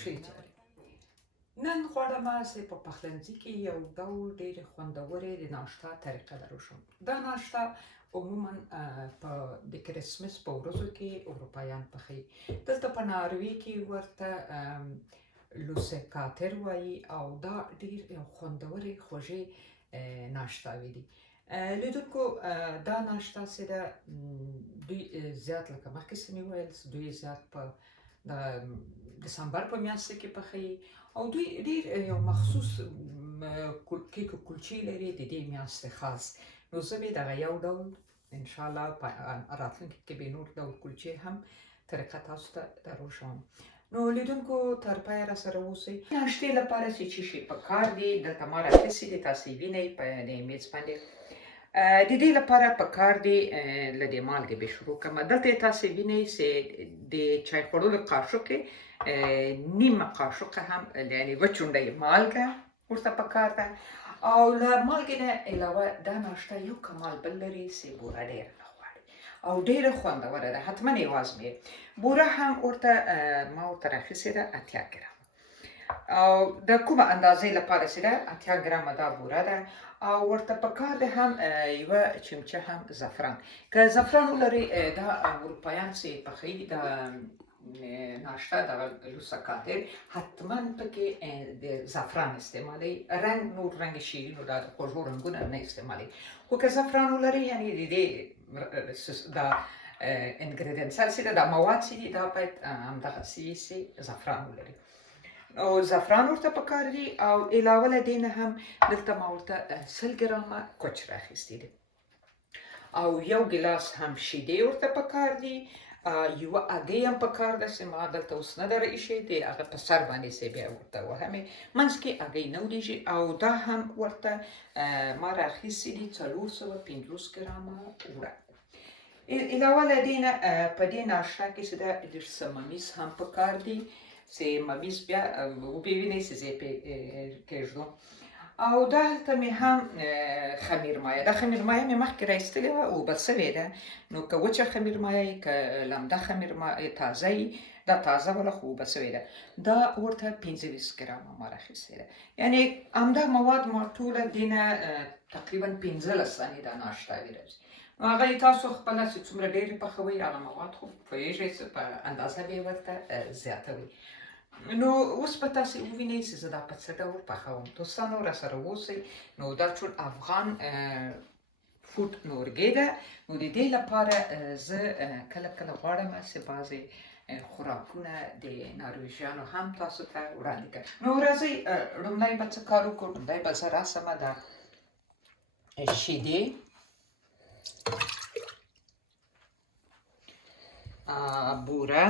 ښې جارې. نن غواړم چې په پخلنځي کې یو ډول ډېرې خوندورې د ناشته طریقه در وښیم. دا ناشته عموما په د کرسمس په ورځو کې اروپایان پخوي. دلته په ناروې کې ورته لوسکاتر وایي او دا ډېر یو خوندورې خوږې ناشتاوې دي. لیدونکو دا ناشته چې ده دوی زیات لکه مخکې چې مې ویل دوی زیات په د دسمبر په میاشت کې پخوي او دوی ډېر یو مخصوص کیک او کلچې لري د دې میاشتې خاص. نو زه به دغه یو ډول انشاءالله په راتلونکي کې به نور ډول کلچې هم طریقه تاسو ته در وښیم. نو لیدونکو تر پایه راسره اوسئ. ناشتې لپاره چې څه شی پکار دي دلته ما راخیستي دي، تاسې وینئ په دې میز باندې. د دې لپاره پکار دي له دې مالګې به شروع کړم. دلته تاسې وینئ چې د چای خوړلو قاشق نیمه قاشق هم یعنې وچونډۍ مالګه ورته پکار ده او له مالګې نه علاوه دا ناشته یو کمال بل لري چې بوره ډېره نه غواړي او ډېره خوندوره ده. حتما یې وازمویئ. بوره هم ورته ما ورته راخیستې ده 80 ګرامه او د کومه اندازې لپاره چې ده 80 ګرامه دا بوره ده او ورته پکار ده هم یوه چمچه هم زعفران. که زعفران ولرئ دا اروپایان چې پخوي دا ناشته دغه لوسکاتر حتما پکې د زعفران استعمالوي. رنګ نور رنګ شیرینو دا د خوږو رنګونه نه استعمالوي، خو که زعفران ولرئ یعنې د دې دا انګریډینټس چې ده دا مواد چې دي دا باید همدغسې چې زعفران ولري. او زعفران ورته پکار دي او علاوه له دې نه هم دلته ما ورته 100 ګرامه کوچ راخیستي دي او یو ګیلاس هم شیدې ورته پکار دي. یوه هګۍ هم پکار ده چې ما دلته اوس نه ده ایښې د هغه په سر باندې چې بیا ورته وهمې منځ کې هګۍ نه وریږي او دا هم ورته ما راخیستي دي 450 ګرامه اوړه. علاوه له دې نه په دې ناشته کې چې ده لږ څه ممیز هم پکار دي چې ممیز بیا وبوینئ چې زه یې پرې کېږدم. او دلته مې هم خمیر مایه، دا خمیر مایه مې مخکې راایستلې وه اوبه سوې ده. نو که وچه خمیر مایه یې که لمده خمیر مایه تازه یي دا تازه وله خو اوبه سوې ده. دا ورته 25 ګرامه ما راخیستې ده. یعنې همدا مواد ما ټوله دې نه تقریبا 15 ثانیې دا ناشتاوې راځي. نو هغه یې تاسو خپله چې څومره ډېرې پخوئ هغه مواد خو پوهېږئ چې په اندازه به یې ورته زیاتوئ. نو اوس به تاسې ووینئ چې زه دا په څه ډول پخوم. دوستانو راسره اوسئ. نو دا ټول افغان فوډ نورګې ده. نو د دې لپاره زه کله کله غواړم چې بعضې خوراکونه د نارویژیانو هم تاسو ته وړاندې کړم. نو راځئ لومړی به څه کار وکړو. لومړی به زه راسمه دا شیدې بوره،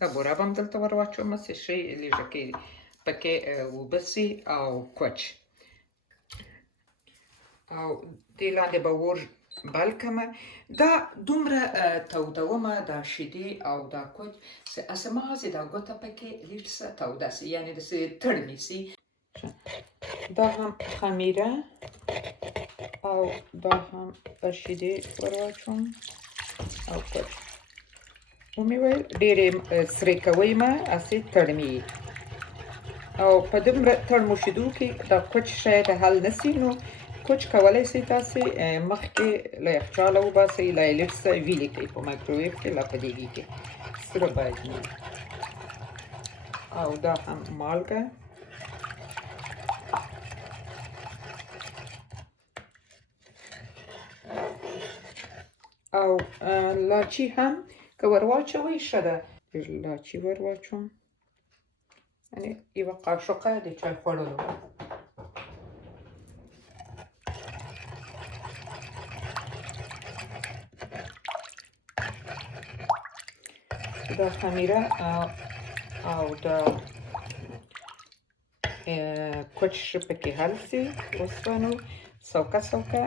دا بوره به هم دلته ور واچوم چې ښې لږه کې پکې اوبه سي او کوچ او دې لاندې به اور بل کړمه. دا دومره تودومه دا شیدې او دا کوچ چې هسې مغزې دا ګوته پکې لږ څه توده سي یعنې داسې تړمې سي. دا هم خمیره او دا هم شیدې ور واچوم او کوچ. ومې ویل ډېرې سرې کوئ مه، هسې تړمې او په دومره تړمو شیدو کې دا کوچ شاید حل نه سي. نو کوچ کولی سئ تاسې مخکې له یخچاله وباسئ، لا یې لږ څه ویلې کړئ په مایکروویف کې لا په دیګي کې سره باید نه. او دا هم مالګه او لاچي هم که ور واچوئ ښه ده. لاچي ور واچوم یعنې یوه قاشقه د چای خوړلو. دا خمیره او دا کوچ ښه پکې حل سي. دوستانو سوکه سوکه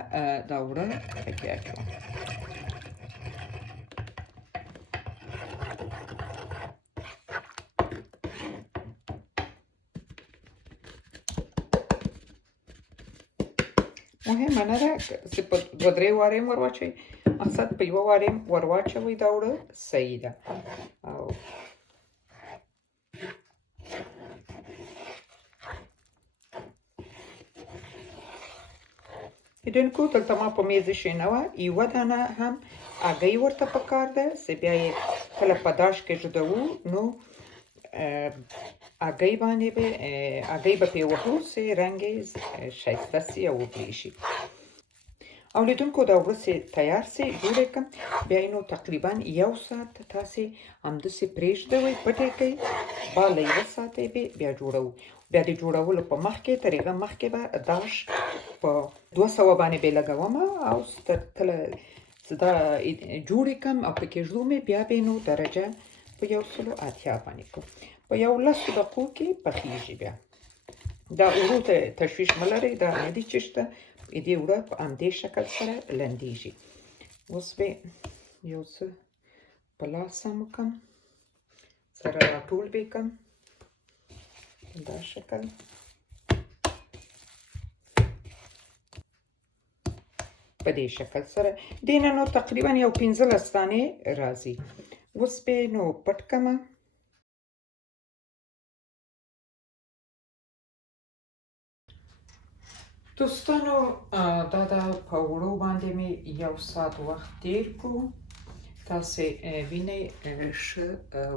دا اوړه پکې اچوم. مهمه نه ده چې په 2-3 وارې هم ور واچوئ، مقصد په یوه وارې هم ور واچوئ دا اوړه صحیح ده. او لیدونکو دلته ما په میز شینه وه یوه دانه هم هګۍ ورته پکار ده چې بیا یې کله په داش کې ږدوو نو هګۍ باندې به هګۍ به پرې وهو چې رنګ یې ښایسته سي او وبریښي. او لیدونکو دا وروسته تیار سي جوړ یې کړم بیا یې نو تقریبا 1 ساعت تاسې همداسې پرېږدوئ پټې کړئ بالا یې وساتئ بیا جوړوو. بیا د جوړولو په مخکې تر هغه مخکې به داش په 200 باندې به لګوم او کله چې دا جوړ یې کړم او پکې ږدو مې بیا به نو درجه په 180 باندې کړم په 10 دقیقو کې پخیږي. بیا دا ورو ته تشویش مه لرئ دا نه دي چې شته دې وړه په همدې شکل سره لندیږي. اوس به یو څه په لاس سم کړم سره راټول به کړم دا شکل په دې شکل سره دې نه نو تقریبا یو 15 دانې راځي. اوس به نو پټ کړم. دوستانو دا په وړو باندې مې 1 ساعت وخت تیر کړو. تاسې وینئ ښه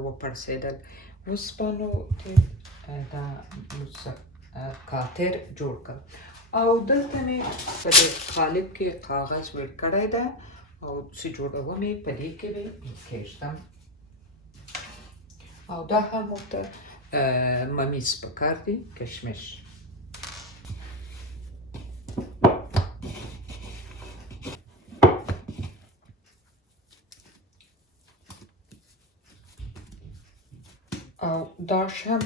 وپړسېدل. اوس به نو دا کاتر جوړ کړم او دلته مې په دې قالب کې کاغذ ویړ کړی ده او چې جوړوم یې په دې کې به کېږدم او دا هم ورته ممیز پکار دي کشمش. او داش هم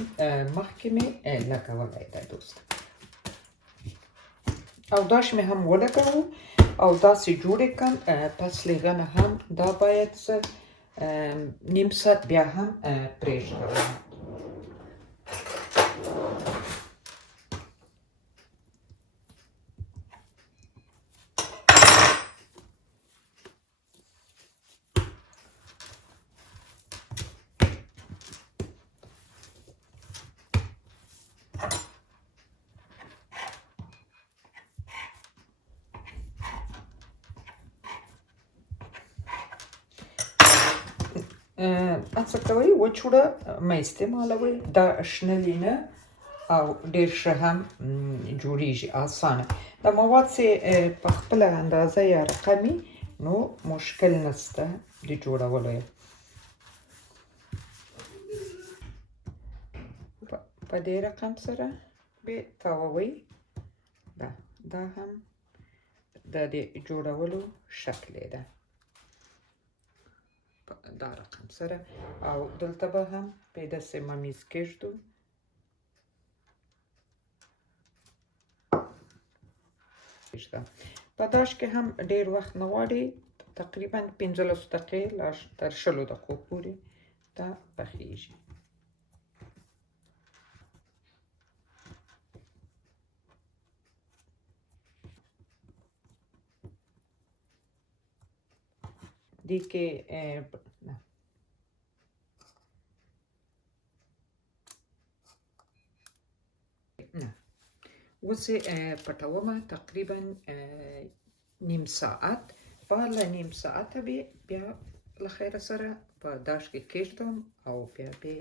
مخکې مې لګولی ده دوست او داش مې هم ولګوو او داسې جوړ یې کړم. پس له هغه نه هم دا باید زه 1/2 ساعت بیا هم پرېږدم. هڅه کوئ وچ وړه مه استعمالوئ دا شنه لینه او ډېر ښه هم جوړیږي اسانه. دا مواد چې په خپله اندازه یا رقم وي نو مشکل نشته د جوړولو یې. په دې رقم سره به تاووئ. دا هم د جوړولو شکل ده دا رقم سره او دلته به هم په داسې ممیز کېږدو. په داش کې هم ډېر وخت نه غواړي تقریبا 15 دقیقې تر 20 دقیقو پورې دا پخیږي. دې کې اوس یې پټوم تقریبا 1/2 ساعت. بالا 1/2 ساعت بیا له خیره سره په داش کې کېږدم او بیا به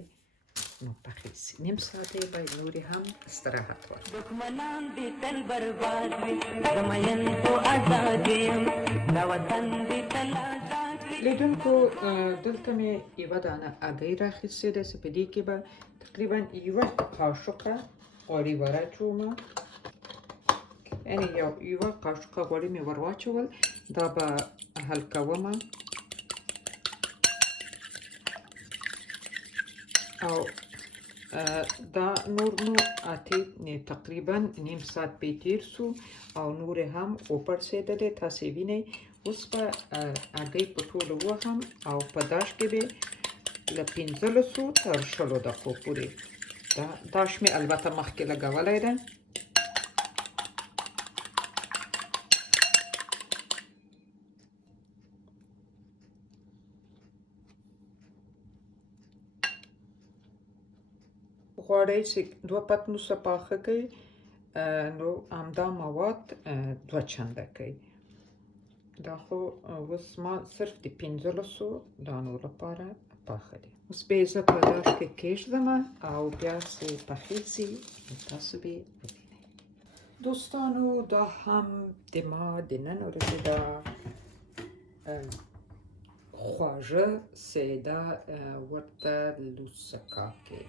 نو پخیږي. 1/2 ساعت یې باید نورې هم استراحت ورکړي. دښمنان دې تل برباد وي د میندو ازاد یم د وطن دې تل ازاد وي. لیدونکو دلته مې یوه دانه هګۍ راخیستې ده چې په دې کې به تقریبا 1 قاشقه غوړي ور اچوم. یعنې یوه قاشقه غوړي مې ور واچول. دا به حل کوم او دا نور نو تقریبا 1/2 ساعت پې تېر شو او نورې هم وپړسېدلې. تاسې وینئ. اوس به هګۍ په ټولو ووهم او په داش کې به له 15 تر 20 دقیقو پورې داش مې البته مخکې لګولی ده. غواړئ چې 2 پتنوسه پاخه کړئ نو همدا مواد دوه چنده کوي. دا خو اوس ما صرف د 15 دانو لپاره پاخه دي. اوس به یې زه په داش کې کېږدم او بیا چې پخیږي تاسو به وبینئ. دوستانو دا هم د ما د نن ورځې دا خواږه چې دا ورته لوسکا کې